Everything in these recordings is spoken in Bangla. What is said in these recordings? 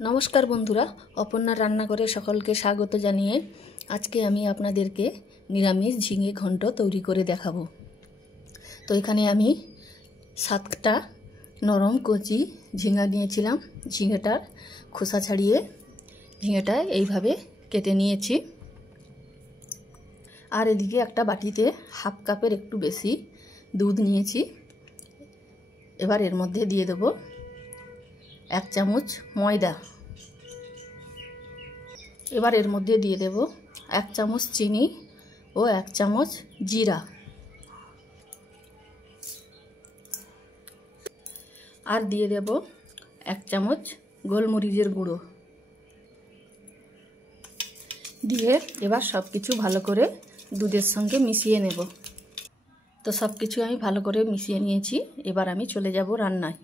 नमस्कार बंधुरा अपन्नार रान्नाघरे सकलके स्वागत जानिए आज के आमी आपनादेरके निरामिष झिंगे घंट तैरी करे देखाबो। तो एखाने आमी 7टा नरम कचि झिंगा नियेछिलाम। झिंगाटार खोसा छाड़िए झिंगाटा एइभावे केटे नियेछि। आर एदिके एकटा बाटीते हाफ कापेर एकटू बेशी दूध नियेछि। एबार एर मध्य दिए देब 1 चामच मयदा। एबार एर मध्य दिए देब 1 चामच चीनी और 1 चामच जीरा और दिए देब 1 चामच गोलमरिचेर गुड़ो दिए एबार सबकिछु भालो करे दूधेर संगे मिशिए नेब। तो सबकिछु आमी भालो करे मिशिए निয়েছি। एबार आमी चले যাব रान्नाय।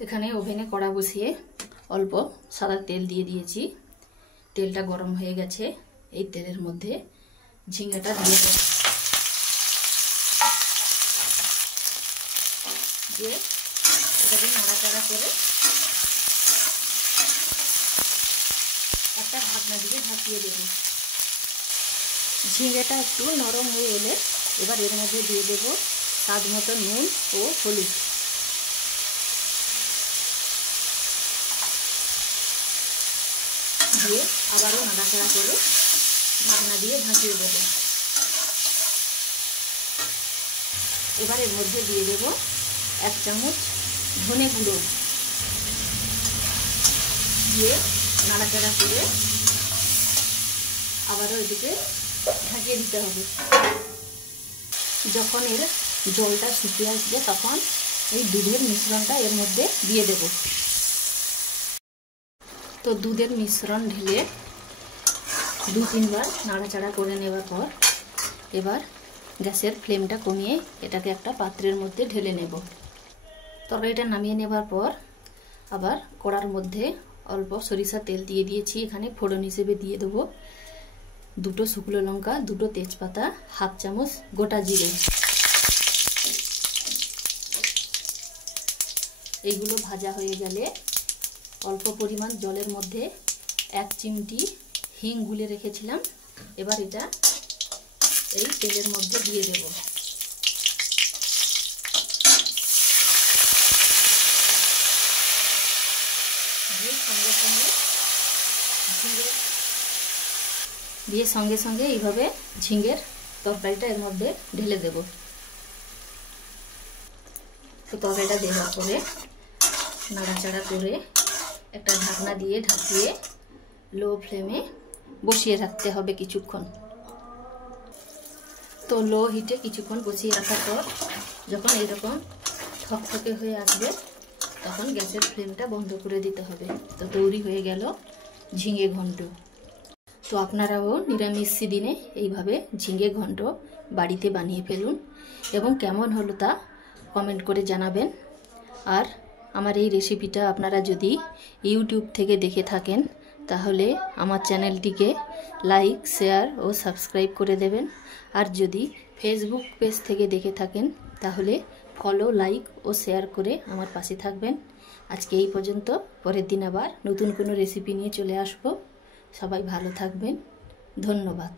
एखाने ओभेने कड़ा बसिए अल्प सादा तेल दिए दिएছি। तेलटा गरम হয়ে গেছে। এই তেলের মধ্যে ঝিঙ্গাটা দিয়ে দেব। দিয়ে এটাকে নাড়াচাড়া করে একটা ঢাকনা দিয়ে ঢাকিয়ে দেব। ঝিঙ্গাটা একটু নরম হয়ে এলে এবার এর মধ্যে দিয়ে দেব স্বাদ মতো নুন ও হলুদ। দিয়ে আবারও নাড়াচাড়া করে ঢাকনা দিয়ে ঢাকিয়ে দেব। এবার এর মধ্যে দিয়ে দেব 1 চামচ ধনে গুঁড়ো দিয়ে নাড়াচাড়া করে আবারও এদিকে ঢাকিয়ে দিতে হবে। যখন এর জলটা শুকিয়ে আসবে তখন এই দুধের মিশ্রণটা এর মধ্যে দিয়ে দেব। तो दूधेर मिश्रण ढेले 2-3 बार नाड़ाचाड़ा करे नेবার पर एबार गैसेर फ्लेमटा कमिए एटाके एकटा पात्रेर मध्य ढेले नेब। तरकारिटा नामिए नेবার पर आबार कड़ार मध्य अल्प सरिषार तेल दिए दिएছি। एखाने फोड़न हिसेबे दिए देब 2টো शुकनो लंका, 2টো तेजपाता, हाफ चामच गोटा जिरे। এইগুলো ভাজা হয়ে গেলে অল্প পরিমাণ জলের মধ্যে 1 চিমটি হিং গুলে রেখেছিলাম। এবার এটা এই তেলের মধ্যে দিয়ে দেব। দিয়ে সঙ্গে সঙ্গে এইভাবে ঝিঙ্গের তরকারিটা এর মধ্যে ঢেলে দেব। তো তরকারিটা দেওয়ার পরে নাড়াচাড়া করে একটা ঢাকনা দিয়ে ঢাকিয়ে লো ফ্লেমে বসিয়ে রাখতে হবে কিছুক্ষণ। তো লো হিটে কিছুক্ষণ বসিয়ে রাখার পর যখন এরকম থকথকে হয়ে আসবে তখন গ্যাসের ফ্লেমটা বন্ধ করে দিতে হবে। তো তৈরি হয়ে গেল ঝিঙে ঘন্ট। তো আপনারাও নিরামিষ দিনে এইভাবে ঝিঙে ঘন্ট বাড়িতে বানিয়ে ফেলুন এবং কেমন হলো তা কমেন্ট করে জানাবেন। আর আমার এই রেসিপিটা আপনারা যদি ইউটিউব থেকে দেখে থাকেন তাহলে আমার চ্যানেলটিকে লাইক, শেয়ার ও সাবস্ক্রাইব করে দেবেন। আর যদি ফেসবুক পেজ থেকে দেখে থাকেন তাহলে ফলো, লাইক ও শেয়ার করে আমার পাশে থাকবেন। আজকে এই পর্যন্ত, পরের দিন আবার নতুন কোনো রেসিপি নিয়ে চলে আসব। সবাই ভালো থাকবেন। ধন্যবাদ।